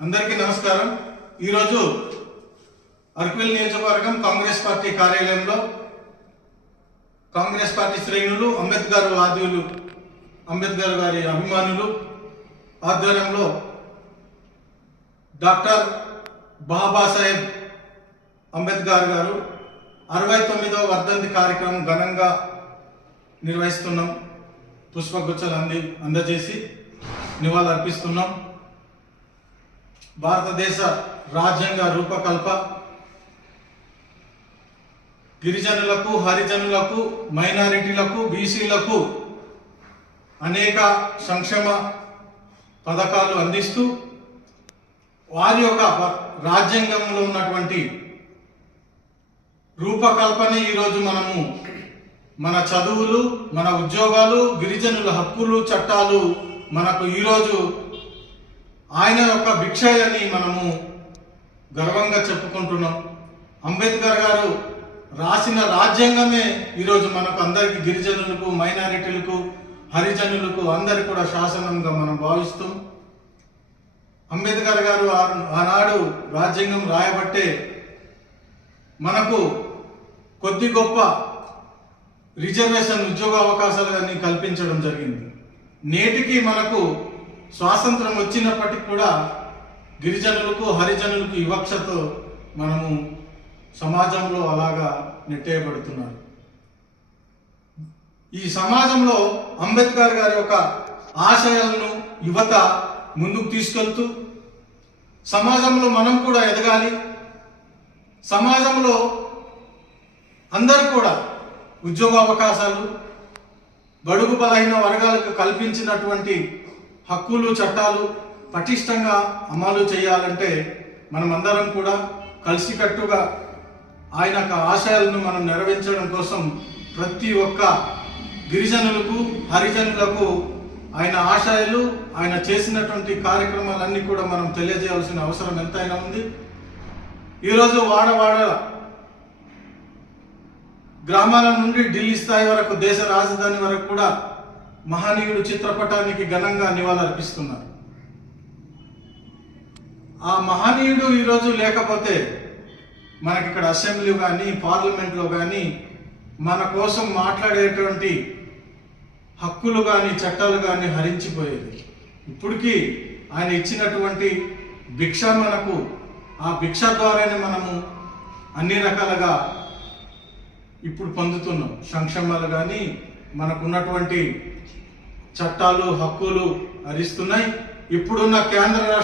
అందరికీ నమస్కారం. ఈరోజు అరకువెల్ నియోజకవర్గం కాంగ్రెస్ పార్టీ కార్యాలయంలో కాంగ్రెస్ పార్టీ శ్రేణులు అంబేద్కర్ ఆద్యులు అంబేద్కర్ గారి అభిమానులు ఆధ్వర్యంలో డాక్టర్ బాబాసాహెబ్ అంబేద్కర్ గారు అరవై తొమ్మిదవ వర్ధంతి కార్యక్రమం ఘనంగా నిర్వహిస్తున్నాం. పుష్పగుచ్చలు అంది అందజేసి నివాళులర్పిస్తున్నాం. భారతదేశ రాజ్యాంగ రూపకల్ప గిరిజనులకు హరిజనులకు మైనారిటీలకు బీసీలకు అనేక సంక్షేమ పథకాలు అందిస్తూ వారి యొక్క రాజ్యాంగంలో ఉన్నటువంటి రూపకల్పన ఈరోజు మనము మన చదువులు మన ఉద్యోగాలు గిరిజనుల హక్కులు చట్టాలు మనకు ఈరోజు ఆయన యొక్క భిక్షయని మనము గర్వంగా చెప్పుకుంటున్నాం. అంబేద్కర్ గారు రాసిన రాజ్యాంగమే ఈరోజు మనకు అందరికి గిరిజనులకు మైనారిటీలకు హరిజనులకు అందరికి కూడా శాసనంగా మనం భావిస్తూ. అంబేద్కర్ గారు ఆ- ఆనాడు రాజ్యాంగం రాయబట్టే మనకు కొద్ది గొప్ప రిజర్వేషన్ ఉద్యోగ అవకాశాలు కల్పించడం జరిగింది. నేటికి మనకు స్వాతంత్రం వచ్చినప్పటికి కూడా గిరిజనులకు హరిజనులకు వివక్షతో మనము సమాజంలో అలాగా నెట్టేయబడుతున్నారు. ఈ సమాజంలో అంబేద్కర్ గారి యొక్క ఆశయాలను యువత ముందుకు తీసుకెళ్తూ సమాజంలో మనం కూడా ఎదగాలి. సమాజంలో అందరూ కూడా ఉద్యోగ అవకాశాలు బడుగు బలహీన వర్గాలకు కల్పించినటువంటి హక్కులు చట్టాలు పటిష్టంగా అమలు చేయాలంటే మనమందరం కూడా కలిసికట్టుగా ఆయన యొక్క ఆశయాలను మనం నెరవేర్చడం కోసం ప్రతి ఒక్క గిరిజనులకు హరిజనులకు ఆయన ఆశయాలు ఆయన చేసినటువంటి కార్యక్రమాలన్నీ కూడా మనం తెలియజేయాల్సిన అవసరం ఎంతైనా ఉంది. ఈరోజు వాడవాడ గ్రామాల నుండి ఢిల్లీ స్థాయి వరకు దేశ రాజధాని వరకు కూడా మహనీయుడు చిత్రపటానికి ఘనంగా నివాళులర్పిస్తున్నారు. ఆ మహనీయుడు ఈరోజు లేకపోతే మనకి ఇక్కడ అసెంబ్లీ కానీ పార్లమెంట్లో కానీ మన కోసం మాట్లాడేటువంటి హక్కులు కానీ చట్టాలు కానీ హరించిపోయేది. ఇప్పటికీ ఆయన ఇచ్చినటువంటి భిక్ష మనకు ఆ భిక్ష ద్వారానే మనము అన్ని రకాలుగా ఇప్పుడు పొందుతున్నాం. సంక్షేమాలు కానీ మనకున్నటువంటి చట్టాలు హక్కులు హరిస్తున్నాయి ఇప్పుడున్న కేంద్ర రాష్ట్ర